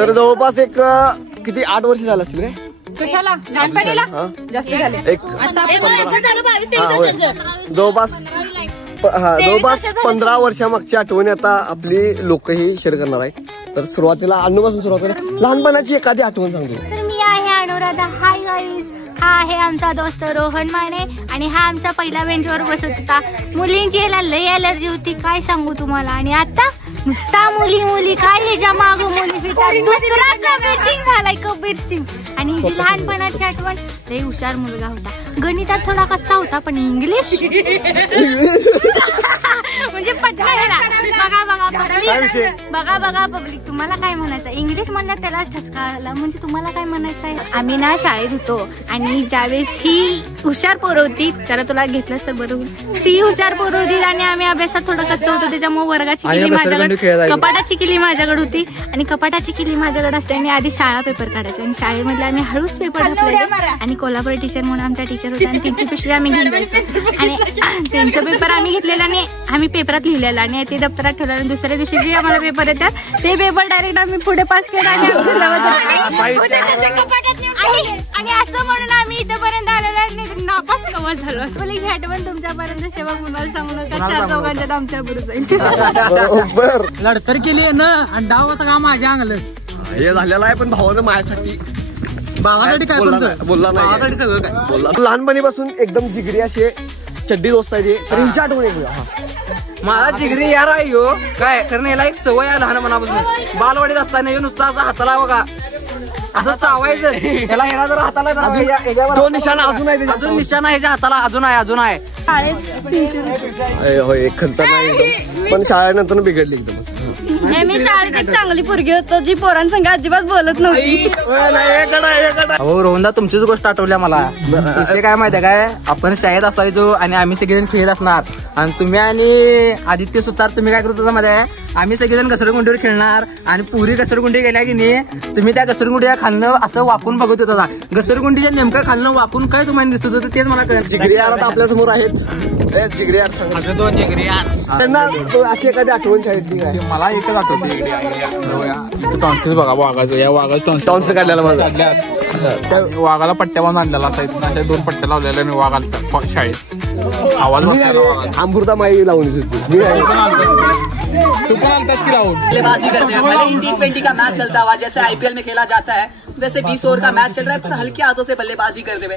तर जवळपास एक किती 8 वर्ष झालं असतील काय? कशाला लहानपणीला जास्त झाले. जवळपास 15 वर्षामागची आठवणी आता आपली लोक ही शेअर करणार आहे. तर सुरुवातीला अन्नूपासून सुरुवात करा. लहानपणाची एखादी आठवण सांगतो. तर मी आहे अनुराधा. हाय गाईज, हा आहे आमचा दोस्त रोहन माने आणि हा आमचा पहिला बेंचवर बसत होता. मुलींची याला लय अलर्जी होती, काय सांगू तुम्हाला. आणि आता नुसता मुली मुली, काय ह्याच्या माग मुली फिरतात. दुसरा कबीर सिंग झालाय, कबीर सिंग. आणि ही लहानपणाची आठवण, लय हुशार मुलगा होता. गणितात थोडा कच्चा होता, पण इंग्लिश म्हणजे बघा पब्लिक तुम्हाला काय म्हणायचं. इंग्लिश म्हणण्यात त्याला ठसका आला. म्हणजे तुम्हाला काय म्हणायचं आहे. आम्ही ना शाळेत होतो आणि ज्यावेळेस ही हुशार पोरं होती, जरा तुला घेतलं तर बरं होईल. ती हुशार पोरं होती आणि आम्ही अभ्यासात थोडं कच्चं होतो, त्याच्यामुळे वर्गाची किल्ली माझ्याकडे, कपाटाची किल्ली माझ्याकडे होती. आणि कपाटाची किल्ली माझ्याकडे असल्याने आधी शाळा पेपर काढायचे आणि शाळेमधले आम्ही हळूच पेपर ढकलायचे. आणि कोल्हापूर टीचर म्हणून आमच्या टीचर होत्या आणि त्यांची पिशवी आम्ही घेऊन जायचो आणि त्यांचा पेपर आम्ही घेतलेला आणि आम्ही पेपरात लिहिलेला आणि ते दप्तरात ठेवलं. आणि दुसऱ्या दिवशी जे आम्हाला पेपर येतात ते पेपर डायरेक्ट आम्ही पुढे पास केला आणि असं म्हणून आम्ही इथपर्यंत आलेलो आणि नापास कवच झालो. असं ही आठवण तुमच्यापर्यंत तेव्हा कुणाला सांगू नका. 4 चौघांच्यात आमच्या बरोबर जाईल. लढतर केली ना आणि डाव सगळा माझ्या अंगलं हे झालेलं आहे. पण भावानं माझ्यासाठी भावासाठी काय बोलला नाही. भावासाठी सगळं काय बोलला. लहानपणीपासून एकदम जिगरी असे चड्डी दोस्त आहे. तर यांची आठवण आहे. मला जिगरी यार आहे हो काय कारण याला एक सवय आहे लहानपणापासून. बालवाडीत असताना नुसतं असं हाताला बघा असं चावायचं याला. ह्याला जर हाताला तो निशाणा अजून आहे. अजून निशाणा ह्याच्या हाताला अजून आहे. होय खंत नाही पण शाळेनंतर बिघडली एकदम. मी शाळेत एक चांगली पोरगी होतो जी पोरांसंग अजिबात बोलत नव्हती. हो रोहनदा तुमचीच गोष्ट आठवल्या मला. विषय काय माहितीये काय, आपण शाळेत असायचो आणि आम्ही सगळेजण खेळत असणार आणि तुम्ही आणि आदित्य सुतार तुम्ही काय करत होता माहिती आहे. आम्ही सगळेजण घसरगुंडीवर खेळणार आणि पुरी घसरगुंडी गेल्या की नाही तुम्ही त्या घसरगुंडीच्या खालनं असं वाकून बघत होता. घसरगुंडीच्या नेमकं खालनं वाकून काय तुम्हाला दिसत होतं तेच मला कळलं. जिगरी यार आता आपल्या समोर आहेत. जिगरी यार माझे 2 जिगरी यार. त्यांना अशी एखादी आठवण शाळेतली काय? मला एकच आठवते इथं टॉन्सिस बघा वाघाचं. या वाघाचं टॉन्स काढलेला माझा. त्या वाघाला पट्ट्या बांधून आणलेला असायचं. अशा 2 पट्ट्या लावलेल्या आणि वाघ आलता शाळेत. आवाज अमृता माई लावून तू पण आलतास की राहुल. बल्लेबाजी करते हैं. पहले T20 का मैच चलता हुआ जैसे IPL में खेला जाता है वैसे 20 ओवर का मैच चल रहा है, पर हल्के हाथों से बल्लेबाजी करते हुए